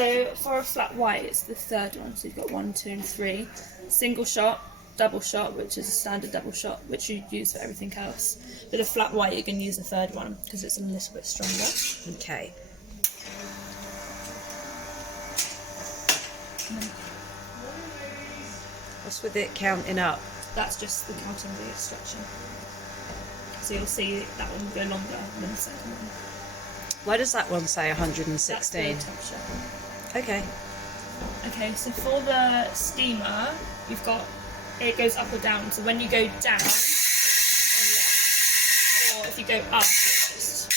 So for a flat white, it's the third one. So you've got 1, 2, and 3. Single shot, double shot, which is a standard double shot, which you use for everything else. With a flat white, you can use the third one because it's a little bit stronger. Okay. What's with it counting up? That's just the counting the stretching. So you'll see that one will go longer than the second one. Why does that one say That's 116? the temperature. Okay. Okay, so for the steamer, you've got, it goes up or down. So when you go down, it's on left, or if you go up, it's just